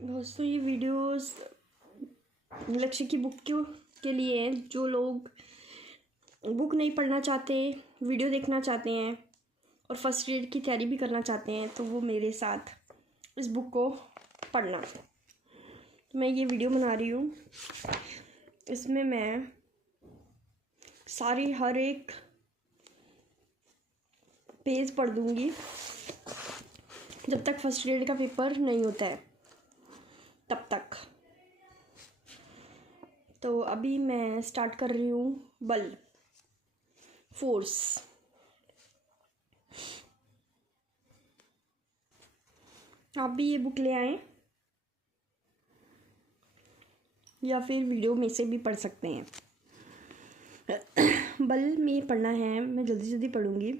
दोस्तों ये वीडियोस लक्ष्य की बुक के लिए हैं। जो लोग बुक नहीं पढ़ना चाहते, वीडियो देखना चाहते हैं और फर्स्ट एड की तैयारी भी करना चाहते हैं, तो वो मेरे साथ इस बुक को पढ़ना। तो मैं ये वीडियो बना रही हूँ। इसमें मैं सारी हर एक पेज पढ़ दूँगी जब तक फर्स्ट ग्रेड का पेपर नहीं होता है तब तक। तो अभी मैं स्टार्ट कर रही हूँ बल, फोर्स। आप भी ये बुक ले आएं या फिर वीडियो में से भी पढ़ सकते हैं। बल में पढ़ना है, मैं जल्दी जल्दी पढ़ूँगी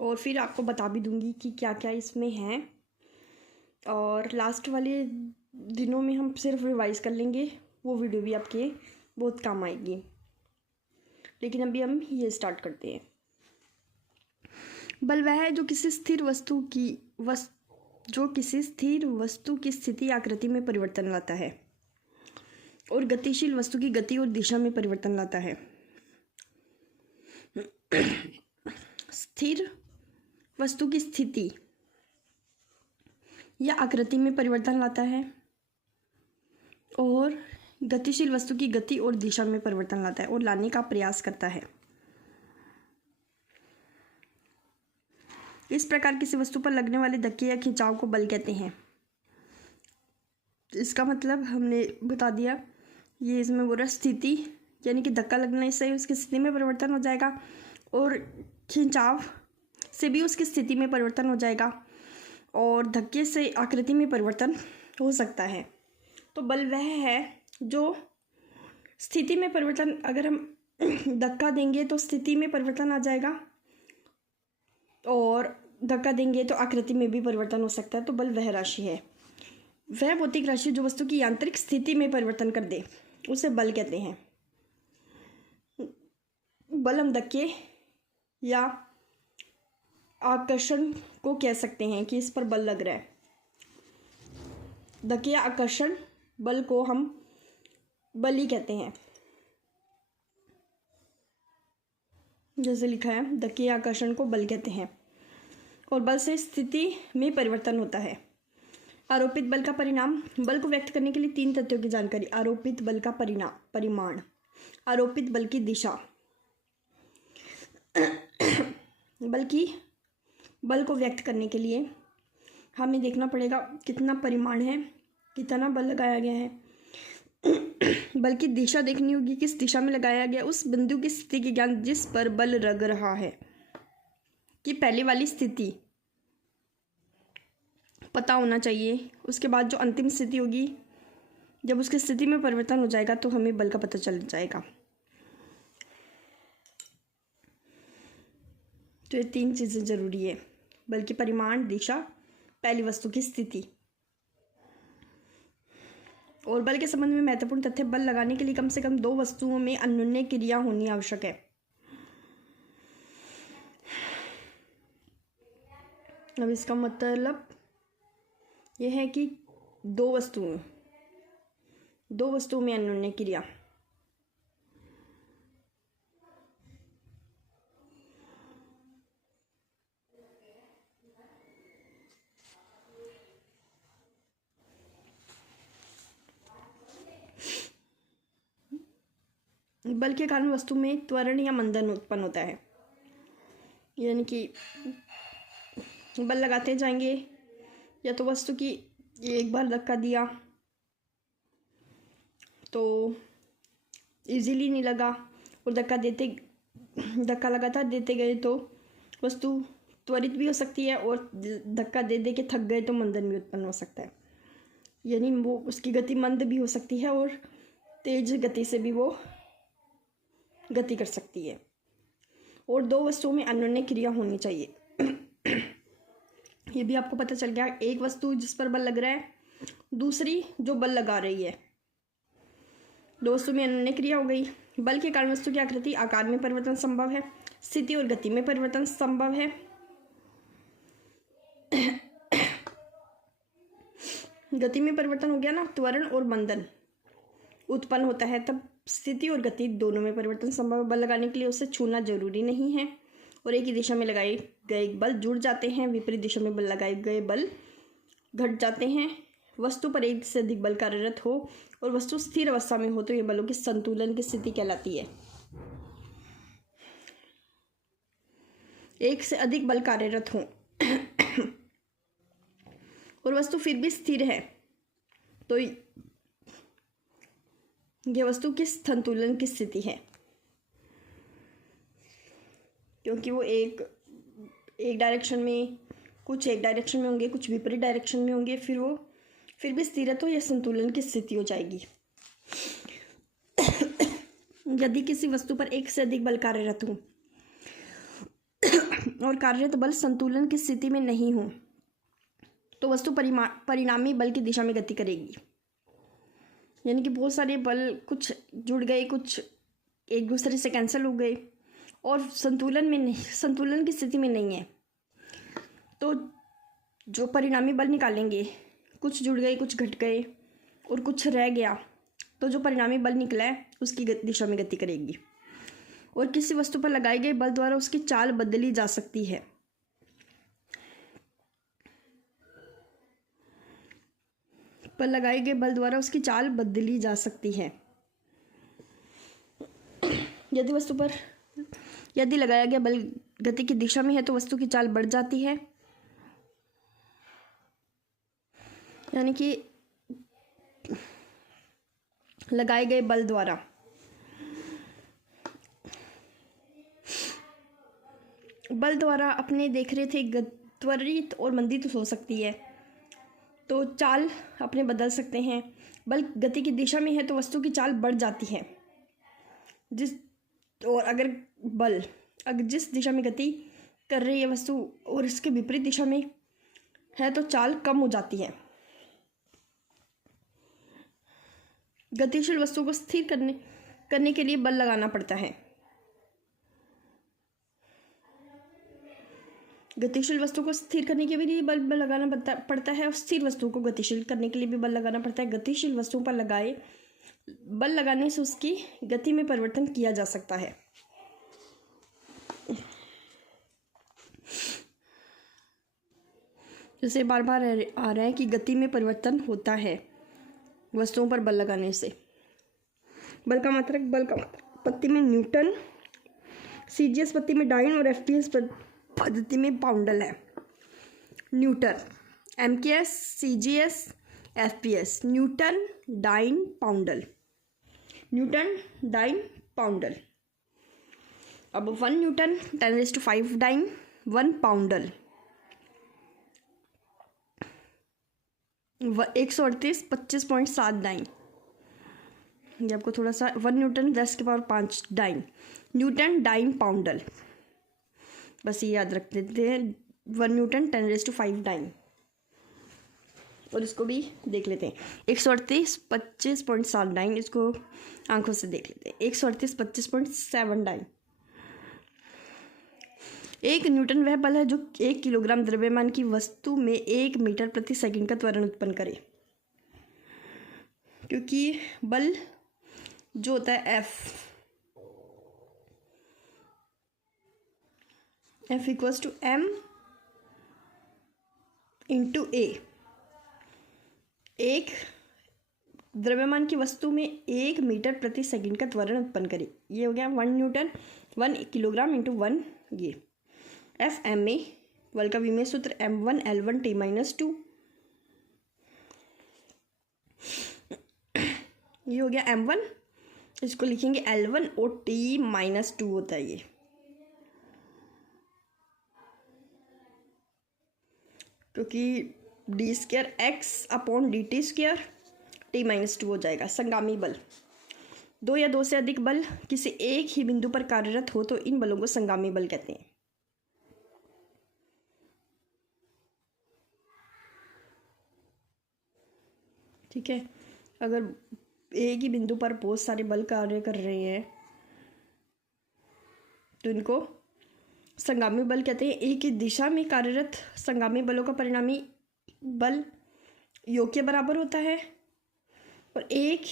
और फिर आपको बता भी दूँगी कि क्या क्या इसमें है। और लास्ट वाले दिनों में हम सिर्फ रिवाइज़ कर लेंगे, वो वीडियो भी आपके बहुत काम आएगी। लेकिन अभी हम ये स्टार्ट करते हैं। बल वह है जो किसी स्थिर वस्तु की स्थिति आकृति में परिवर्तन लाता है और गतिशील वस्तु की गति और दिशा में परिवर्तन लाता है। स्थिर वस्तु की स्थिति या आकृति में परिवर्तन लाता है और गतिशील वस्तु की गति और दिशा में परिवर्तन लाता है और लाने का प्रयास करता है। इस प्रकार किसी वस्तु पर लगने वाले धक्के या खिंचाव को बल कहते हैं। इसका मतलब हमने बता दिया। ये इसमें बोल रहा स्थिति, यानी कि धक्का लगने से उसकी स्थिति में परिवर्तन हो जाएगा और खिंचाव से भी उसकी स्थिति में परिवर्तन हो जाएगा और धक्के से आकृति में परिवर्तन हो सकता है। तो बल वह है जो स्थिति में परिवर्तन, अगर हम धक्का देंगे तो स्थिति में परिवर्तन आ जाएगा और धक्का देंगे तो आकृति में भी परिवर्तन हो सकता है। तो बल वह राशि है, वह भौतिक राशि जो वस्तु की यांत्रिक स्थिति में परिवर्तन कर दे, उसे बल कहते हैं। बल हम धक्के या आकर्षण को कह सकते हैं कि इस पर बल लग रहा है। धक्के या आकर्षण बल को हम बल ही कहते हैं। जैसे लिखा है, धक्के या आकर्षण को बल कहते हैं और बल से स्थिति में परिवर्तन होता है। आरोपित बल का परिणाम। बल को व्यक्त करने के लिए 3 तथ्यों की जानकारी। आरोपित बल का परिमाण, आरोपित बल की दिशा। बल को व्यक्त करने के लिए हमें देखना पड़ेगा कितना परिमाण है, कितना बल लगाया गया है। बल की दिशा देखनी होगी, किस दिशा में लगाया गया, उस बिंदु की स्थिति के ज्ञान जिस पर बल लग रहा है कि पहले वाली स्थिति पता होना चाहिए। उसके बाद जो अंतिम स्थिति होगी, जब उसकी स्थिति में परिवर्तन हो जाएगा तो हमें बल का पता चल जाएगा। तो ये 3 चीज़ें ज़रूरी है, बल की परिमाण, दिशा, पहली वस्तु की स्थिति। और बल के संबंध में महत्वपूर्ण तथ्य, बल लगाने के लिए कम से कम 2 वस्तुओं में अन्योन्य क्रिया होनी आवश्यक है। अब इसका मतलब यह है कि 2 वस्तुओं में अन्योन्य क्रिया। बल के कारण वस्तु में त्वरण या मंदन उत्पन्न होता है, यानी कि बल लगाते जाएंगे या तो वस्तु की एक बार धक्का दिया तो इजीली नहीं लगा और धक्का लगातार देते गए तो वस्तु त्वरित भी हो सकती है और धक्का दे दे के थक गए तो मंदन भी उत्पन्न हो सकता है, यानी वो उसकी गति मंद भी हो सकती है और तेज गति से भी वो गति कर सकती है। और 2 वस्तुओं में अन्योन्य क्रिया होनी चाहिए। ये भी आपको पता चल गया। एक वस्तु जिस पर बल लग रहा है, दूसरी जो बल लगा रही है, 2 वस्तु में अन्योन्य क्रिया हो गई। बल के कारण वस्तु की आकृति, आकार में परिवर्तन संभव है, स्थिति और गति में परिवर्तन संभव है। गति में परिवर्तन हो गया ना, त्वरण और मंदन उत्पन्न होता है, तब स्थिति और गति दोनों में परिवर्तन संभव है। बल लगाने के लिए उसे छूना जरूरी नहीं है और एक ही दिशा में लगाए गए बल जुड़ जाते हैं, विपरीत दिशा में बल लगाए गए बल घट जाते हैं। वस्तु पर एक से अधिक बल कार्यरत हो और वस्तु स्थिर अवस्था में हो तो ये बलों की संतुलन की स्थिति कहलाती है। एक से अधिक बल कार्यरत हो और वस्तु फिर भी स्थिर है तो यह वस्तु की संतुलन की स्थिति है, क्योंकि वो एक डायरेक्शन में, कुछ एक डायरेक्शन में होंगे, कुछ विपरीत डायरेक्शन में होंगे, फिर भी स्थिर है तो यह संतुलन की स्थिति हो जाएगी। यदि किसी वस्तु पर एक से अधिक बल कार्यरत हो और कार्यरत बल संतुलन की स्थिति में नहीं हो तो वस्तु परिणामी बल की दिशा में गति करेगी। यानी कि बहुत सारे बल कुछ जुड़ गए, कुछ एक दूसरे से कैंसिल हो गए और संतुलन की स्थिति में नहीं है, तो जो परिणामी बल निकालेंगे, कुछ जुड़ गए, कुछ घट गए और कुछ रह गया, तो जो परिणामी बल निकला है उसकी दिशा में गति करेगी। और किसी वस्तु पर लगाए गए बल द्वारा उसकी चाल बदली जा सकती है। पर लगाए गए बल द्वारा उसकी चाल बदली जा सकती है। यदि लगाया गया बल गति की दिशा में है तो वस्तु की चाल बढ़ जाती है। यानी कि लगाए गए बल द्वारा अपने देख रहे थे त्वरित और मंदित हो सकती है, तो चाल अपने बदल सकते हैं। बल गति की दिशा में है तो वस्तु की चाल बढ़ जाती है। अगर जिस दिशा में गति कर रही है वस्तु और इसके विपरीत दिशा में है तो चाल कम हो जाती है। गतिशील वस्तु को स्थिर करने के लिए बल लगाना पड़ता है। गतिशील वस्तु को स्थिर करने के लिए बल लगाना पड़ता है और स्थिर वस्तु को गतिशील करने के लिए भी बल लगाना पड़ता है। गतिशील वस्तुओं पर बल लगाने से उसकी गति में परिवर्तन किया जा सकता है। जैसे बार बार आ रहा है कि गति में परिवर्तन होता है वस्तुओं पर बल लगाने से। बल का मात्रक पत्ती में न्यूटन, सीजीएस पत्ती में डाइन और एफपीएस पद्धति में पाउंडल है। Newton, MKS, CGS, FPS, newton, dyne, poundal. Newton, dyne, poundal. अब 1 न्यूटन 10⁵ डाइन, 1 पाउंडल 138 25.7 डाइन। ये आपको थोड़ा सा 1 न्यूटन 10⁵ डाइन, न्यूटन, डाइन, पाउंडल, बस ये याद रख देते हैं। 1 न्यूटन 10⁵ डाइन। और इसको भी देख लेते हैं। 138 25.7 डाइन, इसको आंखों से देख लेते हैं। 138 25.7 डाइन। 1 न्यूटन वह बल है जो 1 किलोग्राम द्रव्यमान की वस्तु में 1 मीटर प्रति सेकंड का त्वरण उत्पन्न करे। क्योंकि बल जो होता है F equals to M into A। एक द्रव्यमान की वस्तु में 1 मीटर प्रति सेकंड का त्वरण उत्पन्न करे। ये हो गया 1 न्यूटन 1 किलोग्राम इंटू 1। ये एफ एम में बल का विमेय सूत्र M1 L1 T-2। ये हो गया M1, इसको लिखेंगे L1 और T-2 होता है ये। क्योंकि d² x/dt² T-2 हो जाएगा। संगामी बल, 2 या 2 से अधिक बल किसी एक ही बिंदु पर कार्यरत हो तो इन बलों को संगामी बल कहते हैं। ठीक है, अगर एक ही बिंदु पर बहुत सारे बल कार्य कर रहे हैं तो इनको संगामी बल कहते हैं। एक ही दिशा में कार्यरत संगामी बलों का परिणामी बल योग के बराबर होता है, और एक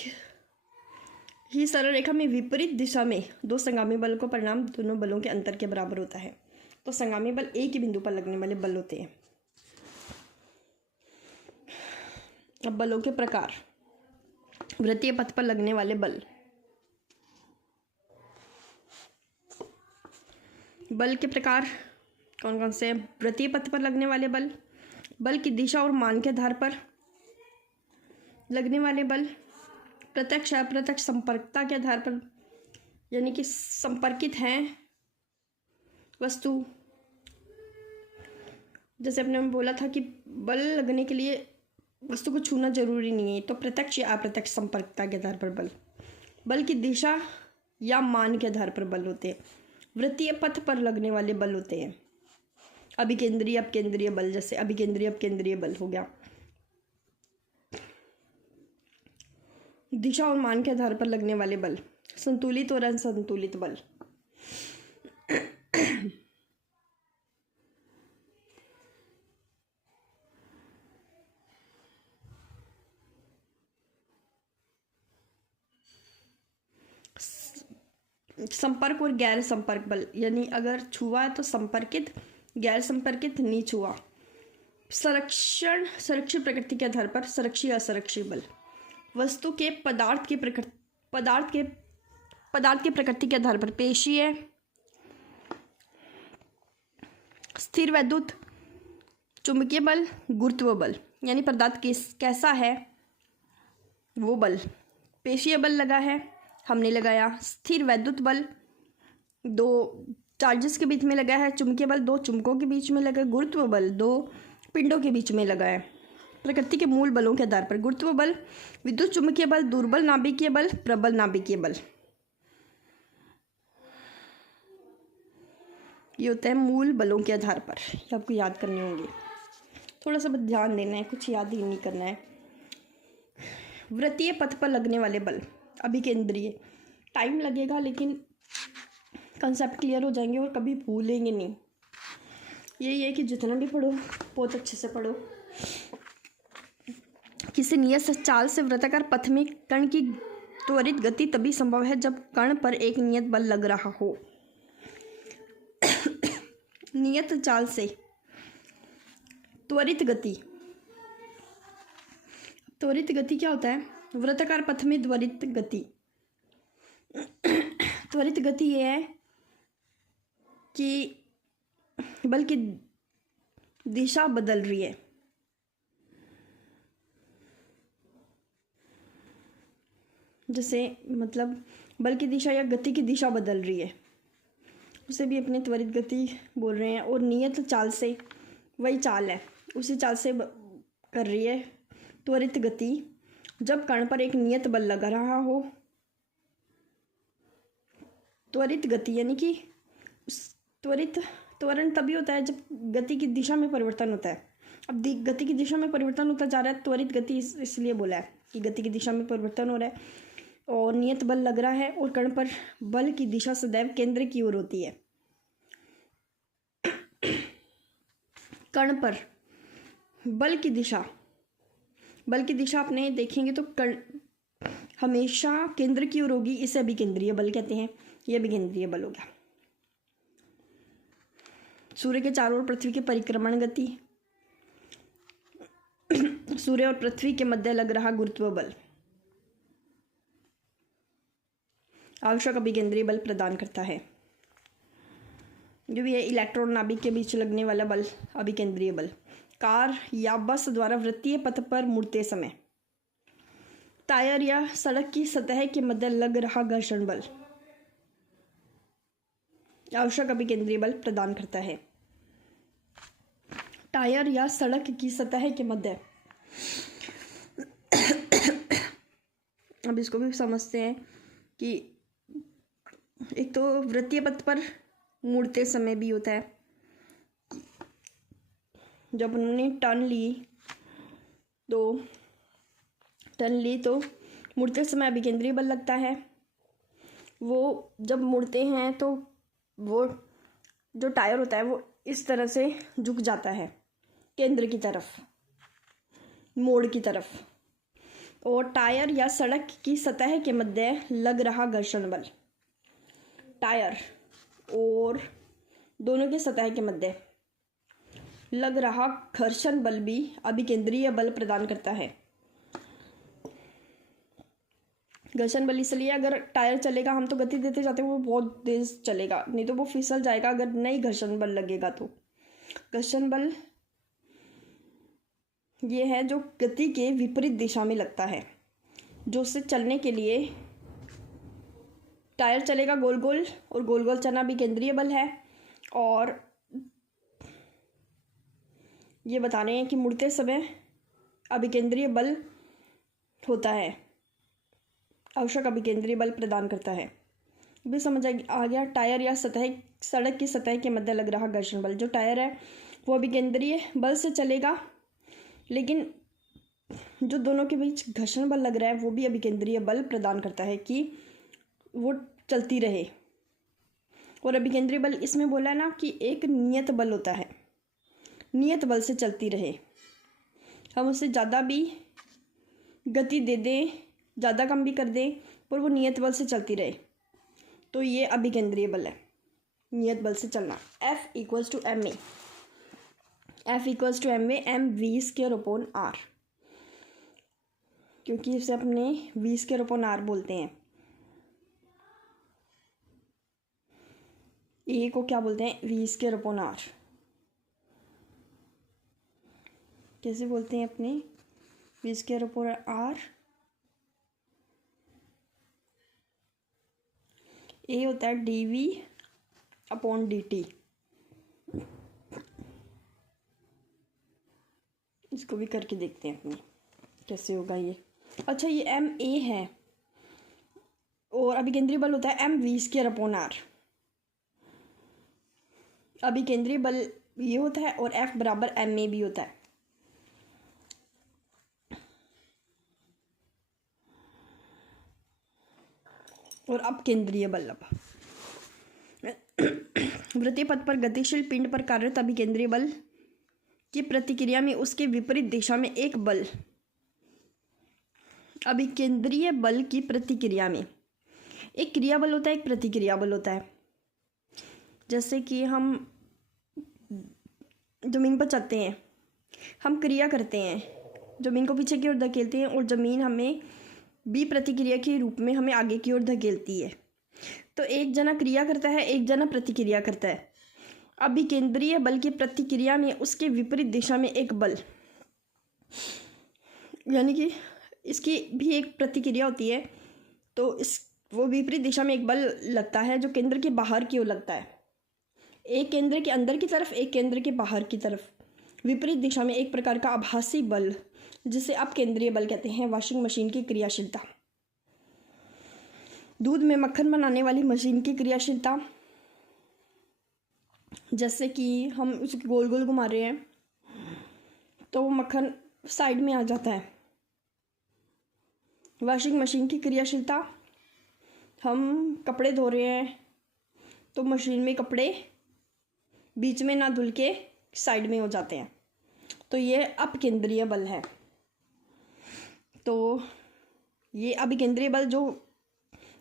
ही सरल रेखा में विपरीत दिशा में दो संगामी बल को परिणाम दोनों बलों के अंतर के बराबर होता है। तो संगामी बल एक ही बिंदु पर लगने वाले बल होते हैं। अब बलों के प्रकार। वृत्तीय पथ पर लगने वाले बल। बल के प्रकार कौन कौन से? वृत्तीय पथ पर लगने वाले बल, बल की दिशा और मान के आधार पर लगने वाले बल, प्रत्यक्ष अप्रत्यक्ष संपर्कता के आधार पर, यानी कि संपर्कित हैं वस्तु। जैसे अपने में बोला था कि बल लगने के लिए वस्तु को छूना जरूरी नहीं है, तो प्रत्यक्ष या अप्रत्यक्ष संपर्कता के आधार पर बल, बल की दिशा या मान के आधार पर बल होते हैं। वृत्तीय पथ पर लगने वाले बल होते हैं अभिकेंद्रीय अपकेंद्रीय बल, जैसे अभिकेंद्रीय अपकेंद्रीय बल हो गया। दिशा और मान के आधार पर लगने वाले बल, संतुलित और असंतुलित बल। संपर्क और गैर संपर्क बल, यानी अगर छुआ है तो संपर्कित, गैर संपर्कित नहीं छुआ। संरक्षित प्रकृति के आधार पर संरक्षी असंरक्षित बल, वस्तु के पदार्थ के प्रकृति के आधार पर पेशीय, स्थिर वैद्युत चुंबकीय बल, गुरुत्व बल, यानी पदार्थ कैसा है वो बल। पेशीय बल लगा है, हमने लगाया। स्थिर वैद्युत बल दो चार्जेस के बीच में लगा है। चुंबकीय बल दो चुंबकों के बीच में लगा है। गुरुत्व बल दो पिंडों के बीच में लगा है। प्रकृति के मूल बलों के आधार पर गुरुत्व बल, विद्युत चुंबकीय बल, दुर्बल नाभिकीय बल, प्रबल नाभिकीय बल, ये होता है मूल बलों के आधार पर। ये आपको याद करने होंगे, थोड़ा सा ध्यान देना है, कुछ याद ही नहीं करना है। वृत्तीय पथ पर लगने वाले बल अभिकेंद्रीय, टाइम लगेगा लेकिन कंसेप्ट क्लियर हो जाएंगे और कभी भूलेंगे नहीं। यही है कि जितना भी पढ़ो बहुत अच्छे से पढ़ो। किसी नियत चाल से वृत्ताकार पथ में कण की त्वरित गति तभी संभव है जब कण पर एक नियत बल लग रहा हो। नियत चाल से त्वरित गति, त्वरित गति क्या होता है? वृत्ताकार पथ में त्वरित गति। त्वरित गति ये है कि बल की दिशा बदल रही है। जैसे मतलब बल की दिशा या गति की दिशा बदल रही है, उसे भी अपने त्वरित गति बोल रहे हैं। और नियत चाल से, वही चाल है, उसी चाल से कर रही है त्वरित गति जब कण पर एक नियत बल लगा रहा हो। त्वरित गति यानी कि त्वरण तभी होता है जब गति की दिशा में परिवर्तन होता है। अब गति की दिशा में परिवर्तन होता जा रहा है, त्वरित गति इसलिए बोला है कि गति की दिशा में परिवर्तन हो रहा है और नियत बल लग रहा है और कण पर बल की दिशा सदैव केंद्र की ओर होती है। कण पर बल की दिशा अपने देखेंगे तो कण हमेशा केंद्र की ओर होगी, इसे अभिकेंद्रीय बल कहते हैं। यह अभिकेंद्रीय बल हो गया। सूर्य के चारों ओर पृथ्वी की परिक्रमण गति, सूर्य और पृथ्वी के मध्य लग रहा गुरुत्व बल आवश्यक अभिकेंद्रीय बल प्रदान करता है। जो भी है इलेक्ट्रॉन नाभिक के बीच लगने वाला बल अभिकेंद्रीय बल। कार या बस द्वारा वृत्तीय पथ पर मुड़ते समय टायर या सड़क की सतह के मध्य लग रहा घर्षण बल आवश्यक अभिकेंद्रीय बल प्रदान करता है। टायर या सड़क की सतह के मध्य, अब इसको भी समझते हैं कि एक तो वृत्तीय पथ पर मुड़ते समय भी होता है। जब उन्होंने टर्न ली तो मुड़ते समय अभिकेंद्रीय बल लगता है। वो जब मुड़ते हैं तो वो जो टायर होता है वो इस तरह से झुक जाता है केंद्र की तरफ, मोड़ की तरफ, और टायर या सड़क की सतह के मध्य लग रहा घर्षण बल। टायर और दोनों की सतह के मध्य लग रहा घर्षण बल भी अभिकेंद्रीय बल प्रदान करता है। घर्षण बल इसलिए, अगर टायर चलेगा, हम तो गति देते जाते हैं, वो बहुत तेज चलेगा, नहीं तो वो फिसल जाएगा अगर नहीं घर्षण बल लगेगा तो। घर्षण बल ये है जो गति के विपरीत दिशा में लगता है, जो उससे चलने के लिए टायर चलेगा गोल गोल, और गोल गोल चलना भी केंद्रीय बल है। और ये बता रहे हैं कि मुड़ते समय अभिकेंद्रीय बल होता है, आवश्यक अभिकेंद्रीय बल प्रदान करता है। भी समझ आ गया। टायर या सड़क की सतह के मध्य लग रहा घर्षण बल, जो टायर है वो अभिकेंद्रीय बल से चलेगा, लेकिन जो दोनों के बीच घर्षण बल लग रहा है वो भी अभिकेंद्रीय बल प्रदान करता है कि वो चलती रहे। और अभिकेंद्रीय बल इसमें बोला है ना कि एक नियत बल होता है, नियत बल से चलती रहे। हम उससे ज़्यादा भी गति दे दें, ज़्यादा कम भी कर दें, पर वो नियत बल से चलती रहे, तो ये अभिकेंद्रीय बल है, नियत बल से चलना। F = ma, F = ma, mv²/r, क्योंकि इसे अपने v²/r बोलते हैं। ए को क्या बोलते हैं? v²/r। कैसे बोलते हैं अपने v²/r? ए होता है dv/dt। इसको भी करके देखते हैं अपने कैसे होगा ये। अच्छा, ये ma है और अभिकेंद्रीय बल होता है mv²/r। अभिकेंद्रीय बल ये होता है और F = ma भी होता है। और अब केंद्रीय बल। अब वृत्तीय पथ पर गतिशील पिंड पर कार्यरत अभिकेंद्रीय बल की प्रतिक्रिया में उसके विपरीत दिशा में एक बल, अभिकेंद्रीय बल की प्रतिक्रिया में एक क्रिया बल होता है, एक प्रतिक्रिया बल होता है। जैसे कि हम ज़मीन पर चलते हैं, हम क्रिया करते हैं, ज़मीन को पीछे की ओर धकेलते हैं और ज़मीन हमें भी प्रतिक्रिया के रूप में हमें आगे की ओर धकेलती है। तो एक जना क्रिया करता है, एक जना प्रतिक्रिया करता है। अभिकेंद्रीय बल की प्रतिक्रिया में उसके विपरीत दिशा में एक बल, यानी कि इसकी भी एक प्रतिक्रिया होती है, तो वो विपरीत दिशा में एक बल लगता है जो केंद्र के बाहर की ओर लगता है। एक केंद्र के अंदर की तरफ, एक केंद्र के बाहर की तरफ, विपरीत दिशा में एक प्रकार का आभासी बल, जिसे अपकेंद्रीय बल कहते हैं। वॉशिंग मशीन की क्रियाशीलता, दूध में मक्खन बनाने वाली मशीन की क्रियाशीलता, जैसे कि हम उसको गोल गोल घुमा रहे हैं तो वो मक्खन साइड में आ जाता है। वॉशिंग मशीन की क्रियाशीलता, हम कपड़े धो रहे हैं तो मशीन में कपड़े बीच में ना धुल के साइड में हो जाते हैं, तो ये अपकेंद्रीय बल है। तो ये अभिकेंद्रीय बल जो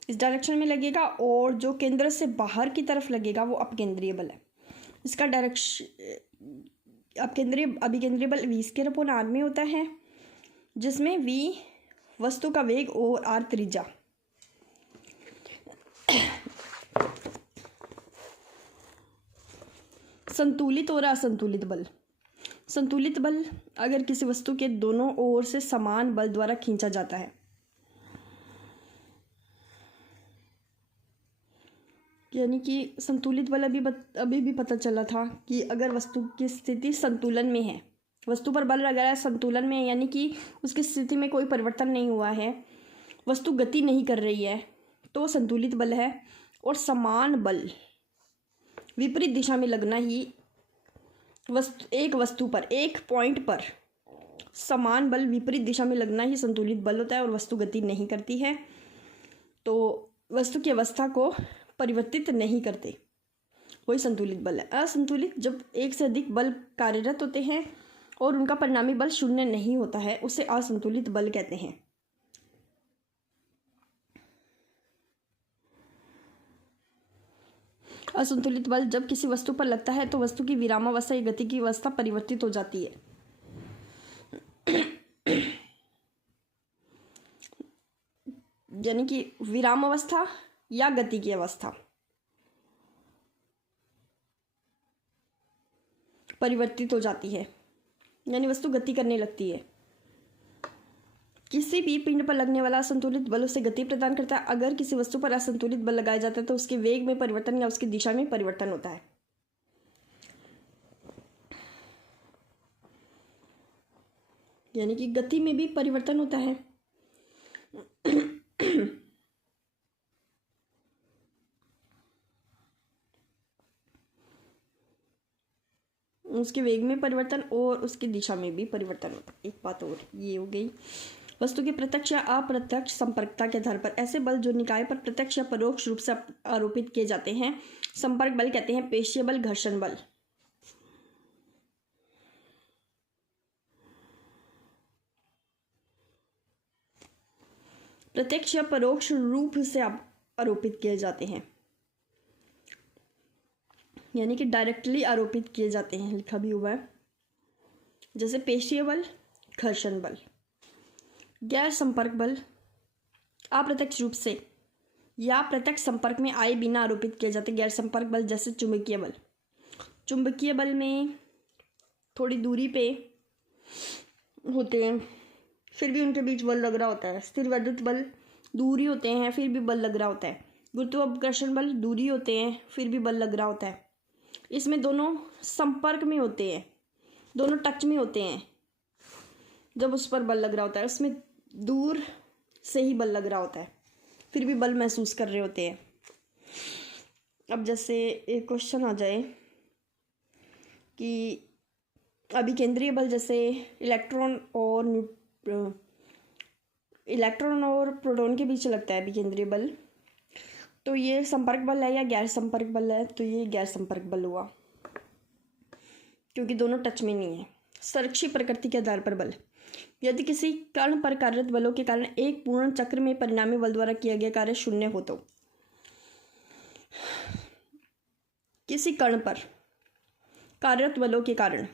इस डायरेक्शन में लगेगा और जो केंद्र से बाहर की तरफ लगेगा वो अपकेंद्रीय बल है। इसका डायरेक्शन अभिकेंद्रीय बल v²/r में होता है, जिसमें v वस्तु का वेग और r त्रिज्या। संतुलित और असंतुलित बल। संतुलित बल अगर किसी वस्तु के दोनों ओर से समान बल द्वारा खींचा जाता है, यानी कि संतुलित बल अभी भी पता चला था कि अगर वस्तु की स्थिति संतुलन में है, वस्तु पर बल लगा है, संतुलन में है, यानी कि उसकी स्थिति में कोई परिवर्तन नहीं हुआ है, वस्तु गति नहीं कर रही है, तो संतुलित बल है। और समान बल विपरीत दिशा में लगना ही एक वस्तु पर, एक पॉइंट पर समान बल विपरीत दिशा में लगना ही संतुलित बल होता है, और वस्तु गति नहीं करती है तो वस्तु की अवस्था को परिवर्तित नहीं करते, वही संतुलित बल है। असंतुलित, जब एक से अधिक बल कार्यरत होते हैं और उनका परिणामी बल शून्य नहीं होता है उसे असंतुलित बल कहते हैं। असंतुलित बल जब किसी वस्तु पर लगता है तो वस्तु की विरामावस्था या गति की अवस्था परिवर्तित हो जाती है। यानी कि विराम अवस्था या गति की अवस्था परिवर्तित हो जाती है, यानी वस्तु गति करने लगती है। किसी भी पिंड पर लगने वाला असंतुलित बल उसे गति प्रदान करता है। अगर किसी वस्तु पर असंतुलित बल लगाया जाता है तो उसके वेग में परिवर्तन या उसकी दिशा में परिवर्तन होता है। यानी कि गति में भी परिवर्तन होता है। उसके वेग में परिवर्तन और उसकी दिशा में भी परिवर्तन होता है। एक बात और ये हो गई वस्तु के प्रत्यक्ष या अप्रत्यक्ष संपर्कता के आधार पर ऐसे बल जो निकाय पर प्रत्यक्ष या परोक्ष रूप से आरोपित किए जाते हैं संपर्क बल कहते हैं। पेशीय बल, घर्षण बल। प्रत्यक्ष या परोक्ष रूप से आरोपित किए जाते हैं, यानी कि डायरेक्टली आरोपित किए जाते हैं, लिखा भी हुआ है। जैसे पेशीय बल, घर्षण बल। गैर संपर्क बल अप्रत्यक्ष रूप से या प्रत्यक्ष संपर्क में आए बिना आरोपित किए जाते गैर संपर्क बल, जैसे चुंबकीय बल। चुंबकीय बल में थोड़ी दूरी पे होते हैं फिर भी उनके बीच बल लग रहा होता है। स्थिर वैद्युत बल दूरी होते हैं फिर भी बल लग रहा होता है। गुरुत्वाकर्षण बल दूरी होते हैं फिर भी बल लग रहा होता है। इसमें दोनों संपर्क में होते हैं, दोनों टच में होते हैं जब उस पर बल लग रहा होता है। उसमें दूर से ही बल लग रहा होता है फिर भी बल महसूस कर रहे होते हैं। अब जैसे एक क्वेश्चन आ जाए कि अभिकेंद्रीय बल, जैसे इलेक्ट्रॉन और प्रोटॉन के बीच लगता है अभिकेंद्रीय बल, तो ये संपर्क बल है या गैर संपर्क बल है? तो ये गैर संपर्क बल हुआ क्योंकि दोनों टच में नहीं है। संरक्षी प्रकृति के आधार पर बल, यदि किसी कण पर कार्यरत बलों के कारण एक पूर्ण चक्र में परिणामी बल द्वारा किया गया कार्य शून्य हो तो किसी कण पर कार्यरत बलों के कारण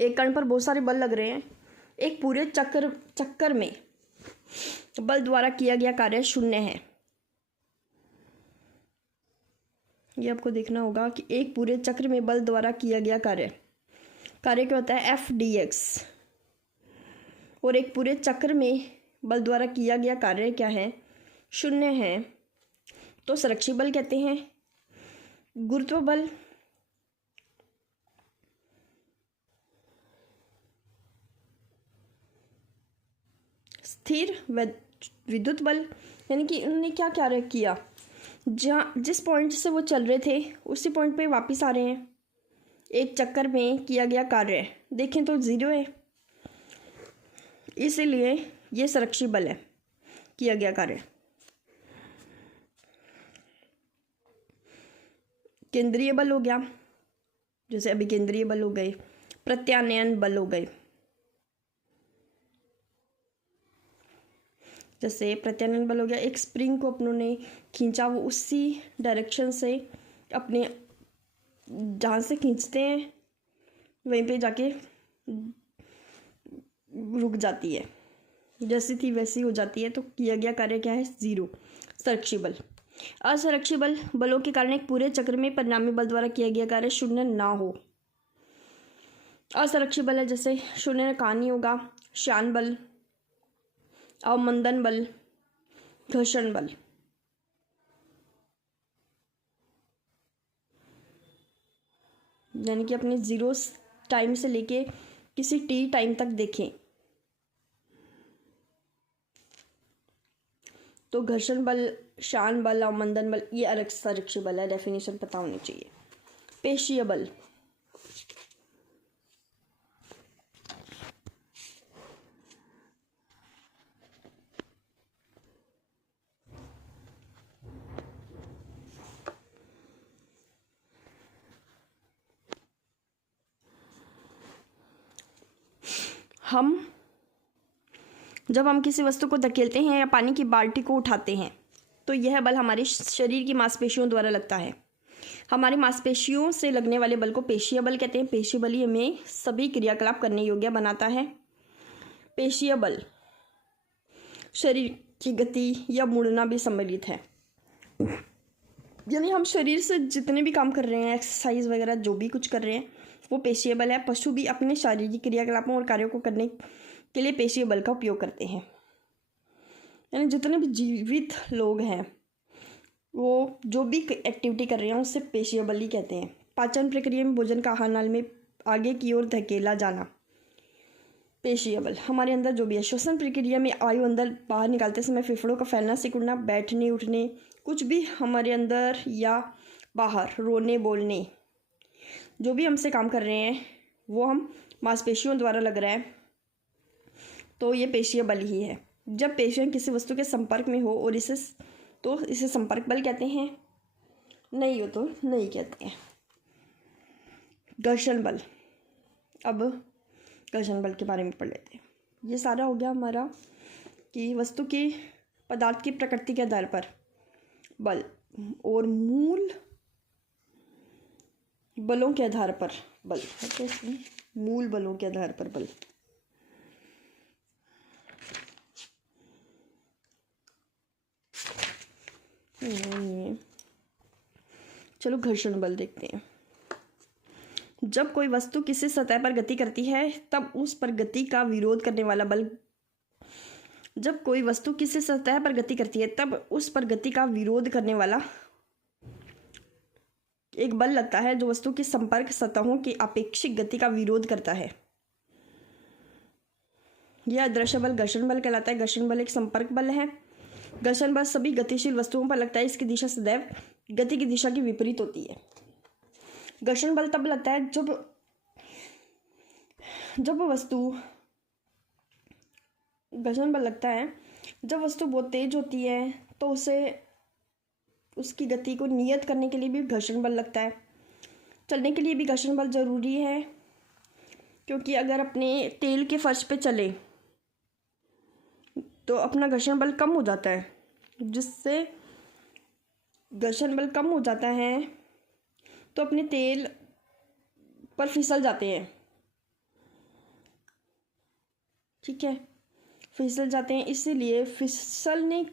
एक कण पर बहुत सारे बल लग रहे हैं, एक पूरे चक्कर में बल द्वारा किया गया कार्य शून्य है। ये आपको देखना होगा कि एक पूरे चक्र में बल द्वारा किया गया कार्य क्या होता है? F/dx। और एक पूरे चक्र में बल द्वारा किया गया कार्य क्या है? शून्य है। तो संरक्षी बल कहते हैं। गुरुत्व बल स्थिर विद्युत बल, यानी कि उन्होंने क्या कार्य किया, जहाँ जिस पॉइंट से वो चल रहे थे उसी पॉइंट पे वापस आ रहे हैं। एक चक्कर में किया गया कार्य देखें तो 0 है, इसीलिए ये संरक्षी बल है, किया गया कार्य। केंद्रीय बल हो गया, जैसे अभिकेंद्रीय बल हो गए, प्रत्यानयन बल हो गए। जैसे प्रत्यानयन बल हो गया, एक स्प्रिंग को अपनों ने खींचा, वो उसी डायरेक्शन से अपने जहाँ से खींचते हैं वहीं पे जाके रुक जाती है, जैसी थी वैसी हो जाती है। तो किया गया कार्य क्या है? 0। संरक्षी बल। असंरक्षी बल बलों के कारण एक पूरे चक्र में परिणामी बल द्वारा किया गया कार्य शून्य ना हो। असंरक्षी बल है जैसे शून्य का नहीं होगा, श्यान बल, अवमंदन बल, घर्षण बल। यानी कि अपने 0 टाइम से लेके किसी t टाइम तक देखें तो घर्षण बल, श्यान बल, अवमंदन बल ये अलग संरक्षी बल है। डेफिनेशन पता होनी चाहिए। पेशीय बल, जब हम किसी वस्तु को धकेलते हैं या पानी की बाल्टी को उठाते हैं तो यह बल हमारे शरीर की मांसपेशियों द्वारा लगता है। हमारी मांसपेशियों से लगने वाले बल को पेशीय बल कहते हैं। पेशीय बल ही हमें सभी क्रियाकलाप करने योग्य बनाता है। पेशीय बल शरीर की गति या मुड़ना भी सम्मिलित है। यानी हम शरीर से जितने भी काम कर रहे हैं, एक्सरसाइज वगैरह जो भी कुछ कर रहे हैं, वो पेशीय बल है। पशु भी अपने शारीरिक क्रियाकलापों और कार्यों को करने के लिए पेशीय बल का उपयोग करते हैं। यानी जितने भी जीवित लोग हैं वो जो भी एक्टिविटी कर रहे हैं उससे पेशीय बल ही कहते हैं। पाचन प्रक्रिया में भोजन का आहार नाल में आगे की ओर धकेला जाना, पेशीय बल। हमारे अंदर जो भी है, श्वसन प्रक्रिया में वायु अंदर बाहर निकालते समय फेफड़ों का फैलना, सिकुड़ना, बैठने उठने, कुछ भी हमारे अंदर या बाहर, रोने बोलने, जो भी हमसे काम कर रहे हैं वो हम मांसपेशियों द्वारा लग रहा है, तो ये पेशीय बल ही है। जब पेशियां किसी वस्तु के संपर्क में हो और इसे संपर्क बल कहते हैं, नहीं हो तो नहीं कहते हैं। घर्षण बल। अब घर्षण बल के बारे में पढ़ लेते हैं। ये सारा हो गया हमारा कि वस्तु की, पदार्थ की प्रकृति के आधार पर बल और मूल बलों के आधार पर बल, तो इसमें मूल बलों के आधार पर बल। चलो घर्षण बल देखते हैं। जब कोई वस्तु किसी सतह पर गति करती है तब उस पर गति का विरोध करने वाला बल जब कोई वस्तु किसी सतह पर गति करती है तब उस पर गति का विरोध करने वाला एक बल लगता है जो वस्तु की संपर्क सतहों की आपेक्षिक गति का विरोध करता है। यह अदृश्य बल घर्षण बल कहलाता है। घर्षण बल एक संपर्क बल है। घर्षण बल सभी गतिशील वस्तुओं पर लगता है। इसकी दिशा सदैव गति की दिशा की विपरीत होती है। घर्षण बल तब लगता है जब वस्तु बहुत तेज होती है, तो उसकी गति को नियत करने के लिए भी घर्षण बल लगता है। चलने के लिए भी घर्षण बल जरूरी है, क्योंकि अगर अपने तेल के फर्श पे चले तो अपना घर्षण बल कम हो जाता है। जिससे घर्षण बल कम हो जाता है तो अपने तेल पर फिसल जाते हैं। ठीक है, फिसल जाते हैं। इसीलिए फिसलने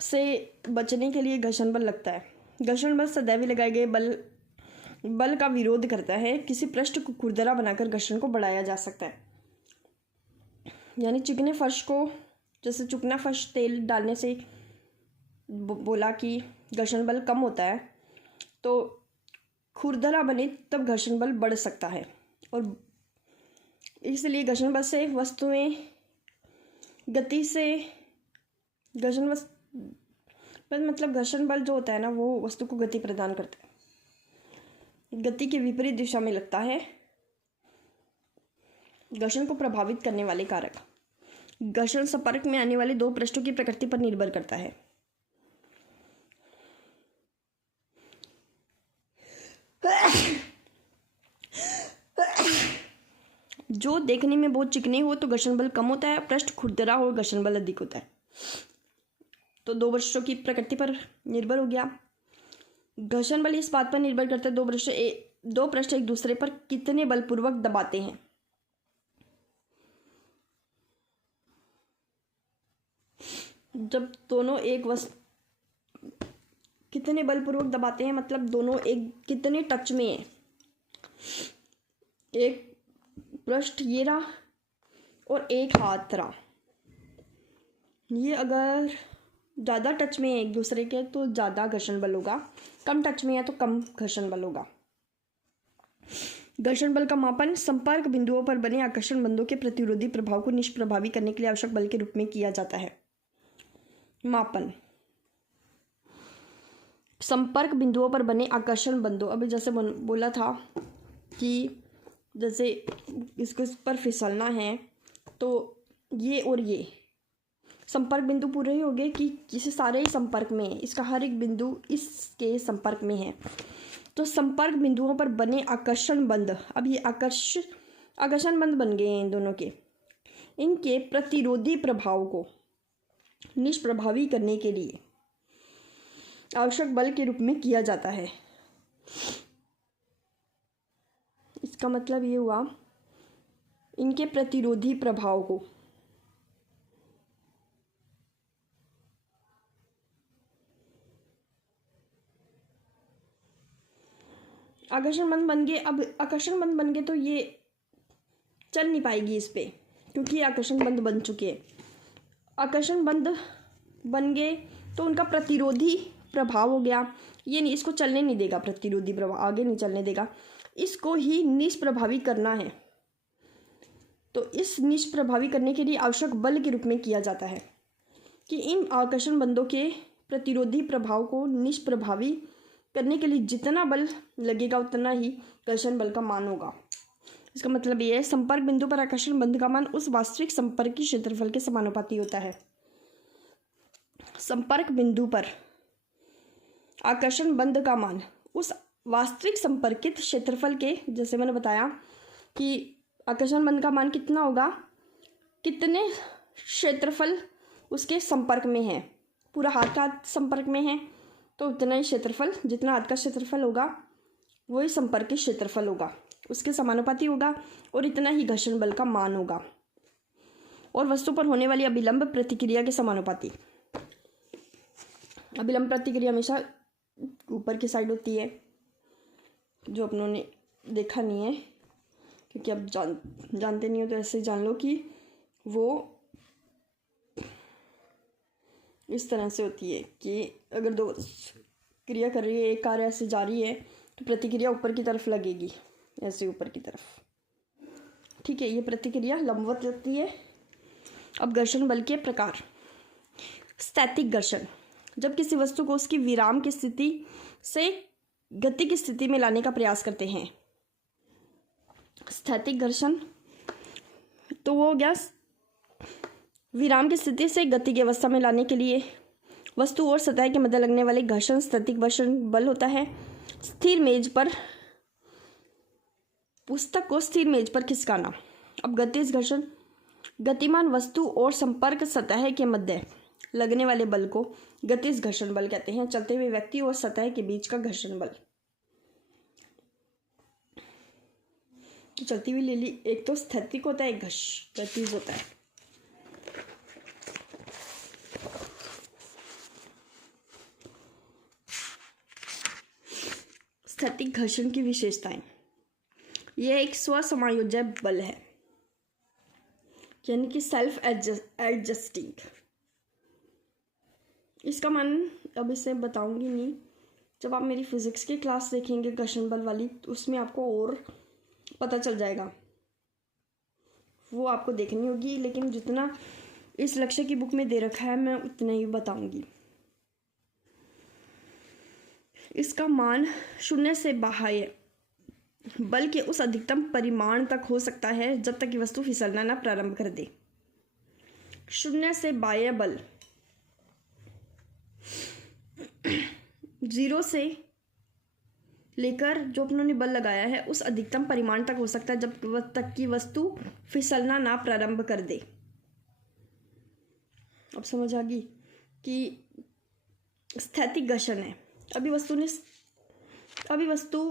से बचने के लिए घर्षण बल लगता है। घर्षण बल सदैव लगाए गए बल का विरोध करता है। किसी पृष्ठ को खुरदरा बनाकर घर्षण को बढ़ाया जा सकता है। यानी चिकने फर्श को, जैसे चिकना फर्श तेल डालने से बोला कि घर्षण बल कम होता है, तो खुरदरा बने तब घर्षण बल बढ़ सकता है। और इसलिए घर्षण बल से वस्तुएं गति से घर्षण बल जो होता है ना, वो वस्तु को गति प्रदान करता है। गति के विपरीत दिशा में लगता है। घर्षण को प्रभावित करने वाले कारक। घर्षण संपर्क में आने वाले दो पृष्ठों की प्रकृति पर निर्भर करता है। जो देखने में बहुत चिकने हो तो घर्षण बल कम होता है, पृष्ठ खुरदरा हो घर्षण बल अधिक होता है। तो दो पृष्ठों की प्रकृति पर निर्भर हो गया। घर्षण बल इस बात पर निर्भर करता है दो पृष्ठ एक दूसरे पर कितने बलपूर्वक दबाते हैं। जब दोनों कितने बलपूर्वक दबाते हैं, मतलब दोनों एक कितने टच में है। एक पृष्ठ ये रहा और एक हाथ रहा, ये अगर ज़्यादा टच में है एक दूसरे के तो ज़्यादा घर्षण बल होगा, कम टच में है तो कम घर्षण बल होगा। घर्षण बल का मापन संपर्क बिंदुओं पर बने आकर्षण बंधों के प्रतिरोधी प्रभाव को निष्प्रभावी करने के लिए आवश्यक बल के रूप में किया जाता है। मापन संपर्क बिंदुओं पर बने आकर्षण बंधों, अभी जैसे बोला था कि जैसे इसको इस पर फिसलना है तो ये और ये संपर्क बिंदु पूरे ही हो गए कि इसे सारे ही संपर्क में है, इसका हर एक बिंदु इसके संपर्क में है। तो संपर्क बिंदुओं पर बने आकर्षण बंध, अब ये आकर्षण बंध बन गए हैं इन दोनों के। इनके प्रतिरोधी प्रभाव को निष्प्रभावी करने के लिए आवश्यक बल के रूप में किया जाता है। इसका मतलब ये हुआ, इनके प्रतिरोधी प्रभाव को आकर्षण बंध बन गए। अब आकर्षण बंध बन गए तो ये चल नहीं पाएगी इस पे, क्योंकि ये आकर्षण बंध बन चुके हैं। आकर्षण बंध बन गए तो उनका प्रतिरोधी प्रभाव हो गया, ये नहीं, इसको चलने नहीं देगा, प्रतिरोधी प्रभाव आगे नहीं चलने देगा, इसको ही निष्प्रभावी करना है। तो इस निष्प्रभावी करने के लिए आवश्यक बल के रूप में किया जाता है कि इन आकर्षण बंधों के प्रतिरोधी प्रभाव को निष्प्रभावी करने के लिए जितना बल लगेगा उतना ही घर्षण बल का मान होगा। इसका मतलब ये है, संपर्क बिंदु पर आकर्षण बंध का मान उस वास्तविक संपर्क की क्षेत्रफल के समानुपाती होता है। संपर्क बिंदु पर आकर्षण बंध का मान उस वास्तविक संपर्कित क्षेत्रफल के, जैसे मैंने बताया कि आकर्षण बंध का मान कितना होगा, कितने क्षेत्रफल उसके संपर्क में है, पूरा हाथ का संपर्क में है तो उतना ही क्षेत्रफल, जितना हाथ का क्षेत्रफल होगा वही संपर्क क्षेत्रफल होगा, उसके समानुपाती होगा और इतना ही घर्षण बल का मान होगा, और वस्तु पर होने वाली अभिलंब प्रतिक्रिया के समानुपाती। अभिलंब प्रतिक्रिया हमेशा ऊपर की साइड होती है, जो अपनों ने देखा नहीं है, क्योंकि अब जानते नहीं हो तो ऐसे जान लो कि वो इस तरह से होती है कि अगर दो क्रिया कर रही है, एक कार्य ऐसे जा रही है तो प्रतिक्रिया ऊपर की तरफ लगेगी, ऐसे ऊपर की तरफ। ठीक है, ये प्रतिक्रिया लंबवत होती है। अब घर्षण बल के प्रकार। स्थैतिक घर्षण, जब किसी वस्तु को उसकी विराम की स्थिति से गति की स्थिति में लाने का प्रयास करते हैं। स्थैतिक घर्षण तो वो हो गया विराम की स्थिति से गति की अवस्था में लाने के लिए वस्तु और सतह के मध्य लगने वाले घर्षण स्थैतिक घर्षण बल होता है। स्थिर मेज पर पुस्तक को स्थिर मेज पर खिसकाना। अब गतिज घर्षण, गतिमान वस्तु और संपर्क सतह के मध्य लगने वाले बल को गतिज घर्षण बल कहते हैं। चलते हुए व्यक्ति और सतह के बीच का घर्षण बल। चलती हुई ले ली, एक तो स्थैतिक होता है, एक गतिज होता है। स्थैतिक घर्षण की विशेषताएं, यह एक स्वसमायोज्य बल है, यानी कि सेल्फ एडजस्टिंग। इसका मान अब इसे बताऊंगी नहीं, जब आप मेरी फिजिक्स की क्लास देखेंगे घर्षण बल वाली, तो उसमें आपको और पता चल जाएगा, वो आपको देखनी होगी। लेकिन जितना इस लक्ष्य की बुक में दे रखा है मैं उतना ही बताऊंगी। इसका मान शून्य से बाह्य बल के उस अधिकतम परिमाण तक हो सकता है जब तक कि वस्तु फिसलना ना प्रारंभ कर दे। शून्य से बाह्य बल 0 से लेकर जो उन्होंने बल लगाया है उस अधिकतम परिमाण तक हो सकता है जब तक कि वस्तु फिसलना ना प्रारंभ कर दे। अब समझ आ गई कि स्थैतिक घर्षण है। अभी वस्तु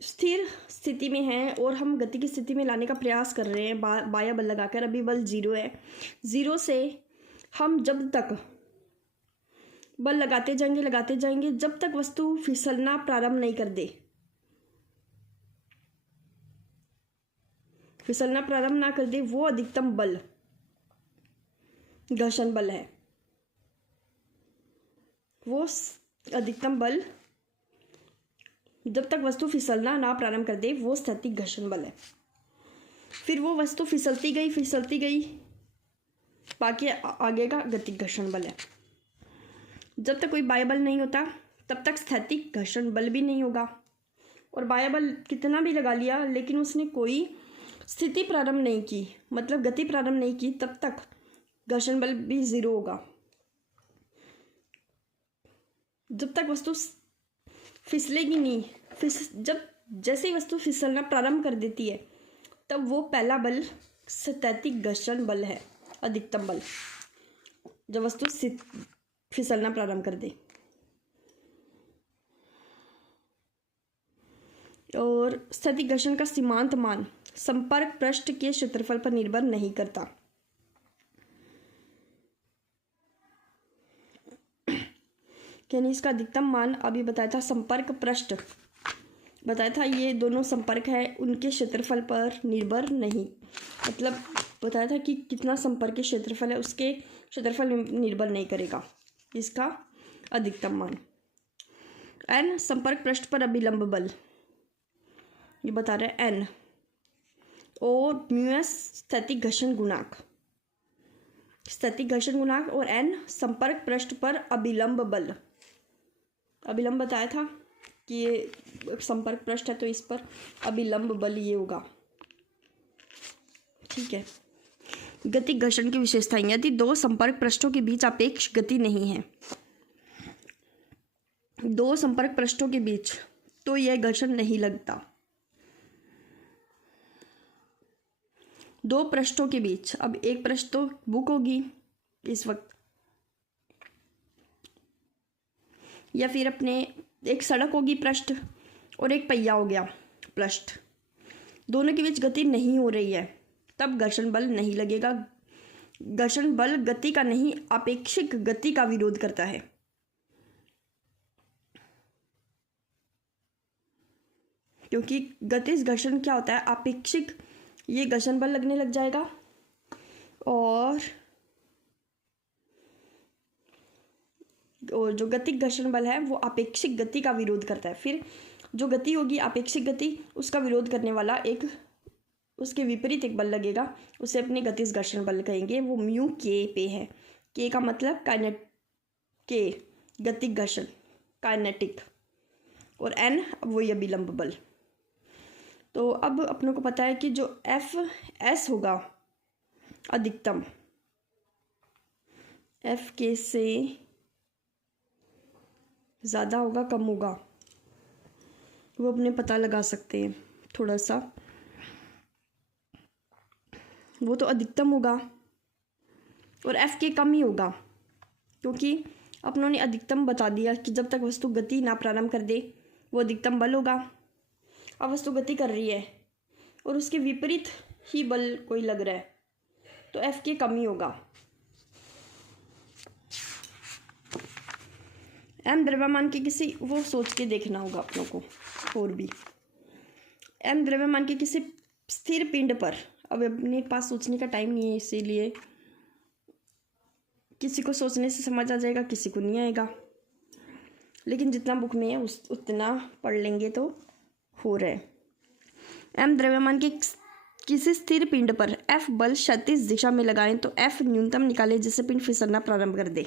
स्थिर स्थिति में है और हम गति की स्थिति में लाने का प्रयास कर रहे हैं बाह्य बल लगाकर। अभी बल 0 है। 0 से हम जब तक बल लगाते जाएंगे जब तक वस्तु फिसलना प्रारंभ नहीं कर दे। फिसलना प्रारंभ ना कर दे, वो अधिकतम बल घर्षण बल है। वो अधिकतम बल जब तक वस्तु फिसलना ना प्रारंभ कर दे, वो स्थैतिक घर्षण बल है। फिर वो वस्तु फिसलती गई, बाकी आगे का गतिक घर्षण बल है। जब तक कोई बाह्य बल नहीं होता तब तक स्थैतिक घर्षण बल भी नहीं होगा। और बाह्य बल कितना भी लगा लिया लेकिन उसने कोई स्थिति प्रारंभ नहीं की, मतलब गति प्रारंभ नहीं की, तब तक घर्षण बल भी 0 होगा। जब तक वस्तु फिसलेगी नहीं, जब जैसे ही वस्तु फिसलना प्रारंभ कर देती है तब वो पहला बल स्थैतिक घर्षण बल है, अधिकतम बल, जब वस्तु फिसलना प्रारंभ कर दे। और स्थैतिक घर्षण का सीमांत मान संपर्क पृष्ठ के क्षेत्रफल पर निर्भर नहीं करता। यानी इसका अधिकतम मान अभी बताया था, संपर्क पृष्ठ बताया था, ये दोनों संपर्क है, उनके क्षेत्रफल पर निर्भर नहीं, मतलब बताया था कि कितना संपर्क के क्षेत्रफल है उसके क्षेत्रफल में निर्भर नहीं करेगा इसका अधिकतम मान। एन संपर्क पृष्ठ पर अभिलंब बल, ये बता रहे हैं एन। और म्यूएस स्थैतिक घर्षण गुणांक, स्थैतिक घर्षण गुणांक, और एन संपर्क पृष्ठ पर अभिलंब बल। अभिलंब बताया था कि ये संपर्क पृष्ठ है तो इस पर अभिलंब बल ये होगा, ठीक है। गतिक घर्षण की विशेषताएं, यदि दो संपर्क पृष्ठों के बीच सापेक्ष गति नहीं है, दो संपर्क पृष्ठों के बीच, तो यह घर्षण नहीं लगता। दो पृष्ठों के बीच, अब एक पृष्ठ तो बुक होगी इस वक्त, या फिर अपने एक सड़क होगी पृष्ठ और एक पहिया हो गया पृष्ठ, दोनों के बीच गति नहीं हो रही है, तब घर्षण बल नहीं लगेगा। घर्षण बल गति का नहीं, आपेक्षिक गति का विरोध करता है। क्योंकि गतिज घर्षण क्या होता है, आपेक्षिक, ये घर्षण बल लगने लग जाएगा और जो गतिक घर्षण बल है वो आपेक्षिक गति का विरोध करता है। फिर जो गति होगी आपेक्षिक गति, उसका विरोध करने वाला एक, उसके विपरीत एक बल लगेगा, उसे अपने गतिज घर्षण बल कहेंगे। वो म्यू के पे है। के का मतलब के गतिक घर्षण, काइनेटिक, और एन वही अभिलंब बल। तो अब अपनों को पता है कि जो एफ एस होगा अधिकतम, एफ के से ज़्यादा होगा कम होगा, वो अपने पता लगा सकते हैं थोड़ा सा। वो तो अधिकतम होगा और एफ के कम ही होगा, क्योंकि अपनों ने अधिकतम बता दिया कि जब तक वस्तु गति ना प्रारंभ कर दे वो अधिकतम बल होगा। अब वस्तु गति कर रही है और उसके विपरीत ही बल कोई लग रहा है, तो एफ के कम ही होगा। एम द्रव्यमान के किसी, वो सोच के देखना होगा अपनों को और भी। एम द्रव्यमान के किसी स्थिर पिंड पर, अब अपने पास सोचने का टाइम नहीं है, इसीलिए किसी को सोचने से समझ आ जाएगा, किसी को नहीं आएगा, लेकिन जितना बुक में है उतना पढ़ लेंगे तो हो रहा है। एम द्रव्यमान के किसी स्थिर पिंड पर एफ बल क्षैतिज दिशा में लगाएं तो एफ न्यूनतम निकाले जिससे पिंड फिसलना प्रारंभ कर दे।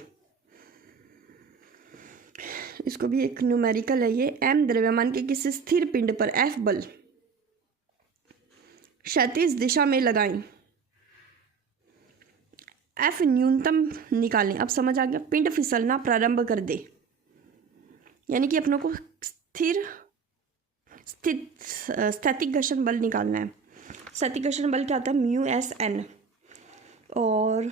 इसको भी एक न्यूमेरिकल है ये। एम द्रव्यमान के किसी स्थिर पिंड पर एफ बल क्षैतिज दिशा में लगाएं, एफ न्यूनतम निकालें। अब समझ आ गया, पिंड फिसलना प्रारंभ कर दे, यानी कि अपनों को स्थैतिक घर्षण बल निकालना है। स्थैतिक घर्षण बल क्या होता है, म्यू एस एन, और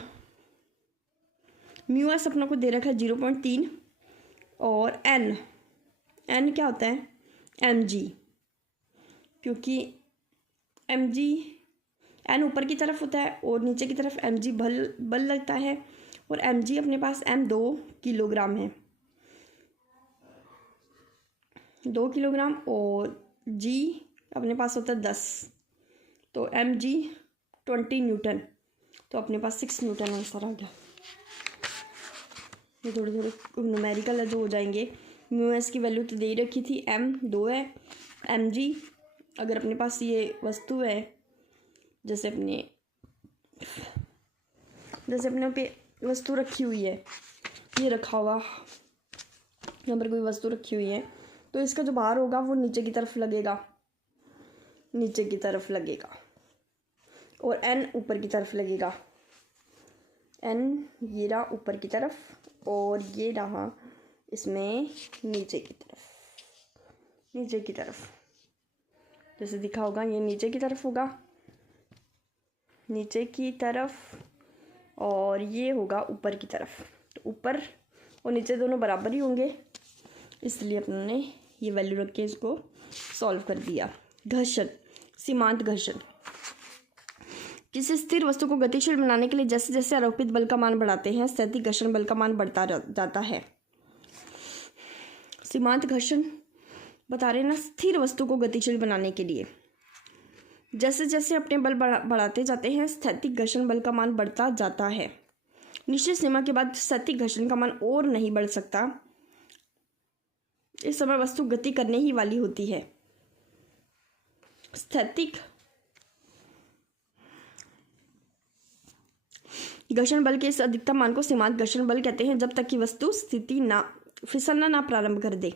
म्यू एस अपनों को दे रखा है 0.3, और एन क्या होता है एम जी, क्योंकि एम जी एन ऊपर की तरफ होता है और नीचे की तरफ एम जी बल लगता है, और एम जी अपने पास एम 2 किलोग्राम है, 2 किलोग्राम, और जी अपने पास होता है 10, तो एम जी 20 न्यूटन, तो अपने पास 6 न्यूटन आंसर आ गया। ये थोड़े थोड़े न्यूमेरिकल है जो हो जाएंगे। म्यू एस की वैल्यू तो दे ही रखी थी, एम 2 है, एम जी अगर अपने पास ये वस्तु है, जैसे अपने पे वस्तु रखी हुई है, ये रखा हुआ यहाँ पर कोई वस्तु रखी हुई है, तो इसका जो भार होगा वो नीचे की तरफ लगेगा, और एन ऊपर की तरफ लगेगा। एन ये रहा ऊपर की तरफ, और ये रहा इसमें नीचे की तरफ, जैसे दिखा होगा ये नीचे की तरफ होगा, नीचे की तरफ और ये होगा ऊपर की तरफ। तो ऊपर और नीचे दोनों बराबर ही होंगे, इसलिए अपने ने ये वैल्यू रख के इसको सॉल्व कर दिया। घर्षण, सीमांत घर्षण। किसी स्थिर वस्तु को गतिशील बनाने के लिए जैसे जैसे आरोपित बल का मान बढ़ाते हैं, स्थैतिक घर्षण बल का मान बढ़ता जाता है। सीमांत घर्षण बता रहे हैं ना, स्थिर वस्तु को गतिशील बनाने के लिए जैसे जैसे अपने बल बढ़ाते जाते हैं, स्थैतिक घर्षण बल का मान बढ़ता जाता है। निश्चित सीमा के बाद स्थैतिक घर्षण का मान और नहीं बढ़ सकता। इस समय वस्तु गति करने ही वाली होती है। स्थैतिक घर्षण बल के इस अधिकतम मान को सीमांत घर्षण बल कहते हैं, जब तक कि वस्तु फिसलना ना प्रारंभ कर दे।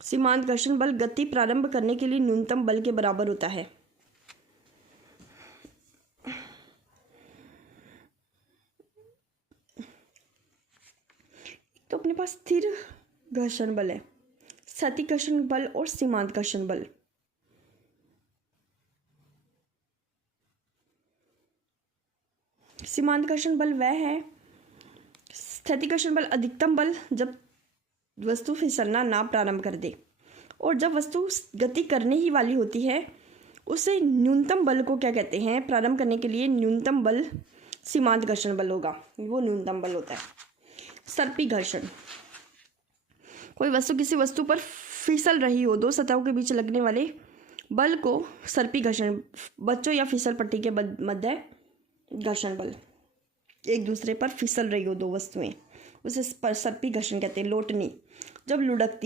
सीमांत घर्षण बल गति प्रारंभ करने के लिए न्यूनतम बल के बराबर होता है। तो अपने पास स्थिर घर्षण बल है, स्थैतिक घर्षण बल और सीमांत घर्षण बल। सीमांत घर्षण बल वह है, स्थैतिक घर्षण बल अधिकतम बल जब वस्तु फिसलना ना प्रारंभ कर दे, और जब वस्तु गति करने ही वाली होती है उसे न्यूनतम बल को क्या कहते हैं, प्रारंभ करने के लिए न्यूनतम बल सीमांत घर्षण बल होगा, वो न्यूनतम बल होता है। सर्पी घर्षण, कोई वस्तु किसी वस्तु पर फिसल रही हो, दो सतहों के बीच लगने वाले बल को सर्पी घर्षण, बच्चों या फिसल पट्टी के मध्य घर्षण बल, एक दूसरे पर फिसल रही हो दो वस्तुएं, उसे सर्पी घर्षण कहते हैं। लोटनी, जब लुढ़कती